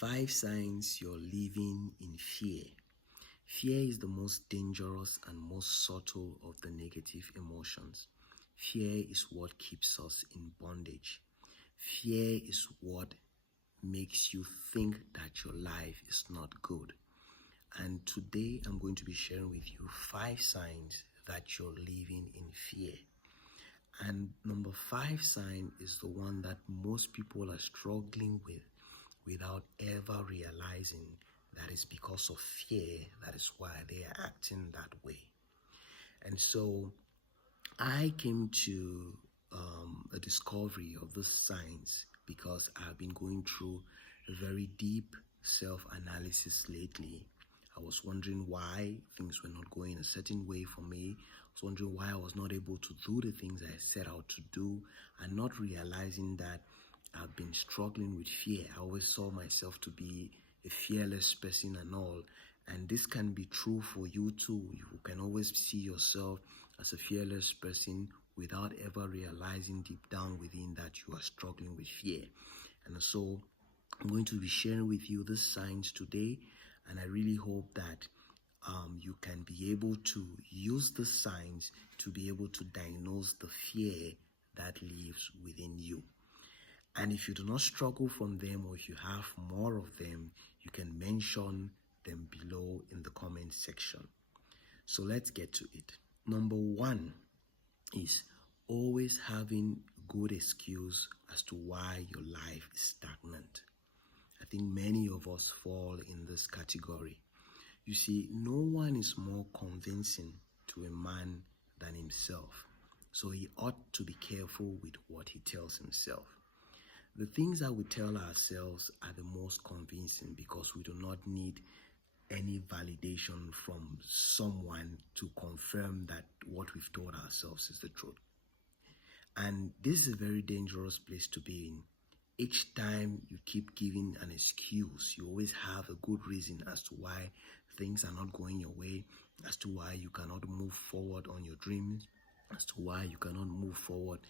5 signs you're living in fear. Fear is the most dangerous and most subtle of the negative emotions. Fear is what keeps us in bondage. Fear is what makes you think that your life is not good. And today I'm going to be sharing with you 5 signs that you're living in fear. And number 5 sign is the one that most people are struggling with without ever realizing that it's because of fear. That is why they are acting that way. And so I came to a discovery of these signs because I've been going through a very deep self-analysis lately. I was wondering why things were not going a certain way for me. I was wondering why I was not able to do the things I set out to do, and not realizing that I've been struggling with fear. I always saw myself to be a fearless person and all. And this can be true for you too. You can always see yourself as a fearless person without ever realizing deep down within that you are struggling with fear. And so I'm going to be sharing with you these signs today. And I really hope that you can be able to use the signs to be able to diagnose the fear that lives within you. And if you do not struggle from them, or if you have more of them, you can mention them below in the comment section. So let's get to it. Number 1 is always having a good excuse as to why your life is stagnant. I think many of us fall in this category. You see, no one is more convincing to a man than himself. So he ought to be careful with what he tells himself. The things that we tell ourselves are the most convincing because we do not need any validation from someone to confirm that what we've told ourselves is the truth. And this is a very dangerous place to be in. Each time you keep giving an excuse, you always have a good reason as to why things are not going your way, as to why you cannot move forward on your dreams, as to why you cannot move forward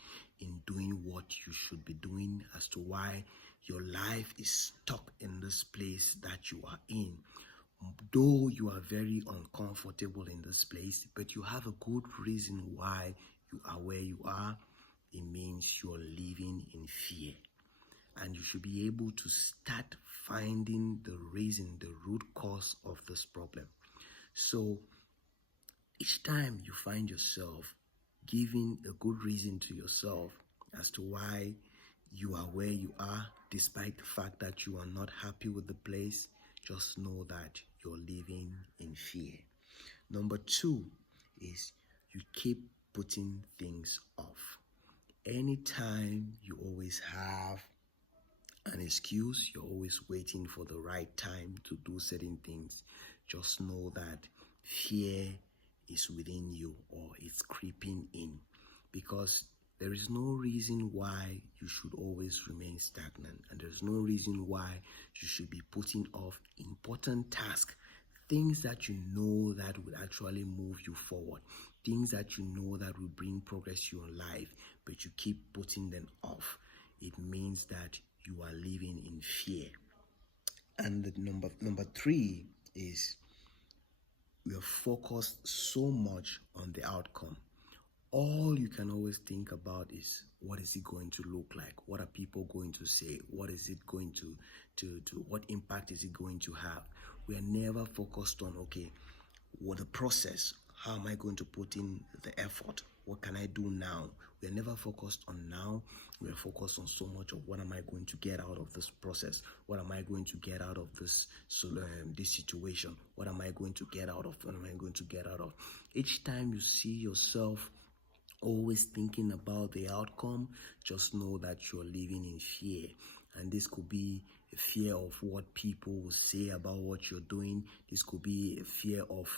in doing what you should be doing, as to why your life is stuck in this place that you are in. Though you are very uncomfortable in this place, but you have a good reason why you are where you are, it means you're living in fear. And you should be able to start finding the reason, the root cause of this problem. So each time you find yourself giving a good reason to yourself as to why you are where you are, despite the fact that you are not happy with the place, just know that you're living in fear. Number 2 is you keep putting things off. Anytime you always have an excuse, you're always waiting for the right time to do certain things, just know that fear is within you, or it's creeping in, because there is no reason why you should always remain stagnant, and there's no reason why you should be putting off important tasks, things that you know that will actually move you forward, things that you know that will bring progress to your life, but you keep putting them off. It means that you are living in fear. And the number 3 is we are focused so much on the outcome. All you can always think about is, what is it going to look like? What are people going to say? What is it going to what impact is it going to have? We are never focused on, okay, what the process, how am I going to put in the effort? What can I do now? We are never focused on now. We are focused on so much of what am I going to get out of this process? What am I going to get out of this situation? What am I going to get out of? What am I going to get out of? Each time you see yourself always thinking about the outcome, just know that you're living in fear. And this could be a fear of what people will say about what you're doing. This could be a fear of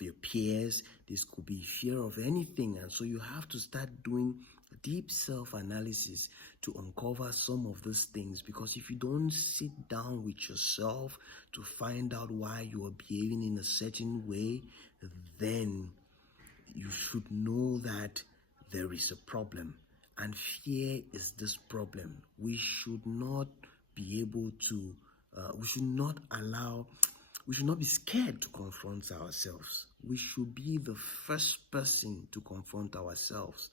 your peers. This could be fear of anything. And so you have to start doing deep self-analysis to uncover some of these things, because if you don't sit down with yourself to find out why you are behaving in a certain way, then you should know that there is a problem. And fear is this problem. We should not be able to, we should not be scared to confront ourselves. We should be the first person to confront ourselves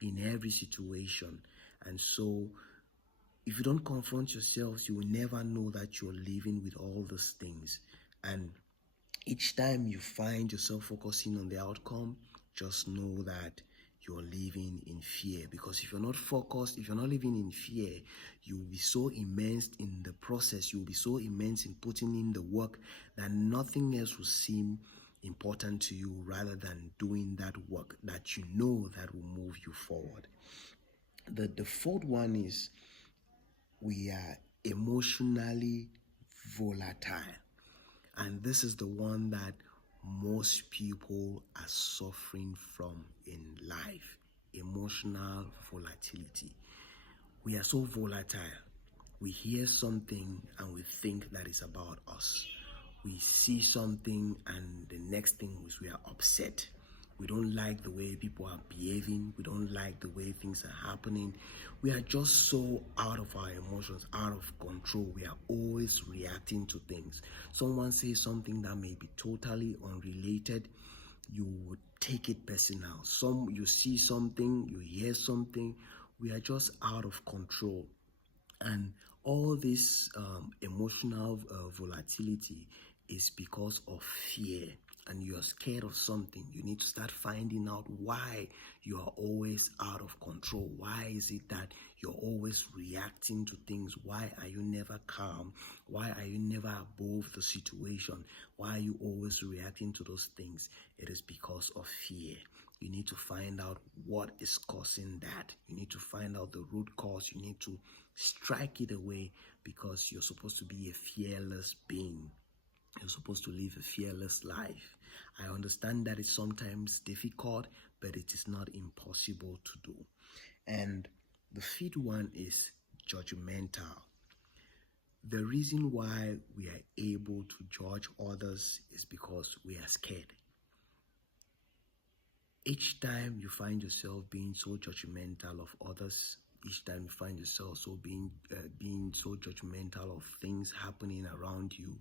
in every situation. And so, if you don't confront yourselves, you will never know that you're living with all these things. And each time you find yourself focusing on the outcome, just know that you're living in fear. Because if you're not focused, if you're not living in fear, you will be so immersed in the process, you will be so immersed in putting in the work that nothing else will seem important to you rather than doing that work that you know that will move you forward. The fourth one is we are emotionally volatile. And this is the one that most people are suffering from in life: emotional volatility. We are so volatile. We hear something and we think that is about us. We see something and the next thing is we are upset. We don't like the way people are behaving. We don't like the way things are happening. We are just so out of our emotions, out of control. We are always reacting to things. Someone says something that may be totally unrelated, you would take it personal. You see something, you hear something. We are just out of control. And all this emotional volatility is because of fear. And you're scared of something. You need to start finding out why you are always out of control. Why is it that you're always reacting to things? Why are you never calm? Why are you never above the situation? Why are you always reacting to those things? It is because of fear. You need to find out what is causing that. You need to find out the root cause. You need to strike it away, because you're supposed to be a fearless being. You're supposed to live a fearless life. I understand that it's sometimes difficult, but it is not impossible to do. And the fifth one is judgmental. The reason why we are able to judge others is because we are scared. Each time you find yourself being so judgmental of others, each time you find yourself being so judgmental of things happening around you,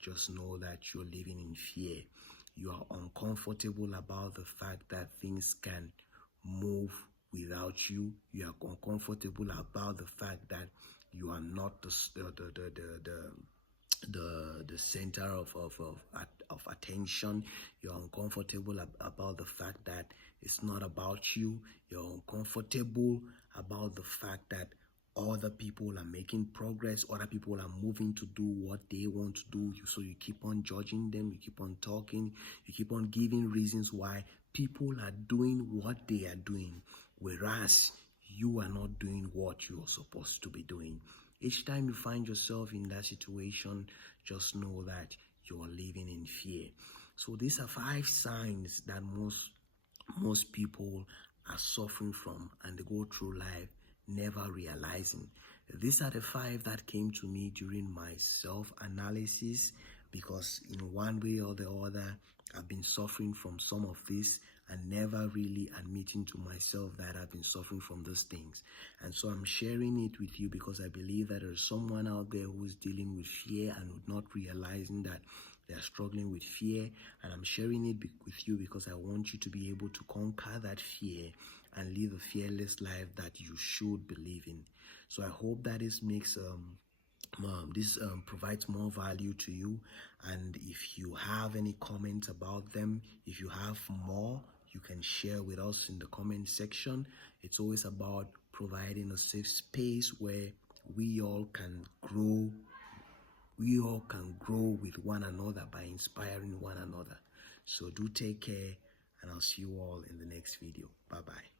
just know that you're living in fear. You are uncomfortable about the fact that things can move without you. You are uncomfortable about the fact that you are not the center of attention. You're uncomfortable about the fact that it's not about you. You're uncomfortable about the fact that other people are making progress, other people are moving to do what they want to do. So you keep on judging them, you keep on talking, you keep on giving reasons why people are doing what they are doing, whereas you are not doing what you are supposed to be doing. Each time you find yourself in that situation, just know that you are living in fear. So these are 5 signs that most people are suffering from, and they go through life never realizing. These are the 5 that came to me during my self-analysis, because in one way or the other, I've been suffering from some of this and never really admitting to myself that I've been suffering from those things. And so I'm sharing it with you because I believe that there's someone out there who is dealing with fear and not realizing that they are struggling with fear. And I'm sharing it with you because I want you to be able to conquer that fear and live a fearless life that you should believe in. So I hope that this makes provides more value to you. And if you have any comments about them, if you have more, you can share with us in the comment section. It's always about providing a safe space where we all can grow. We all can grow with one another by inspiring one another. So do take care, and I'll see you all in the next video. Bye-bye.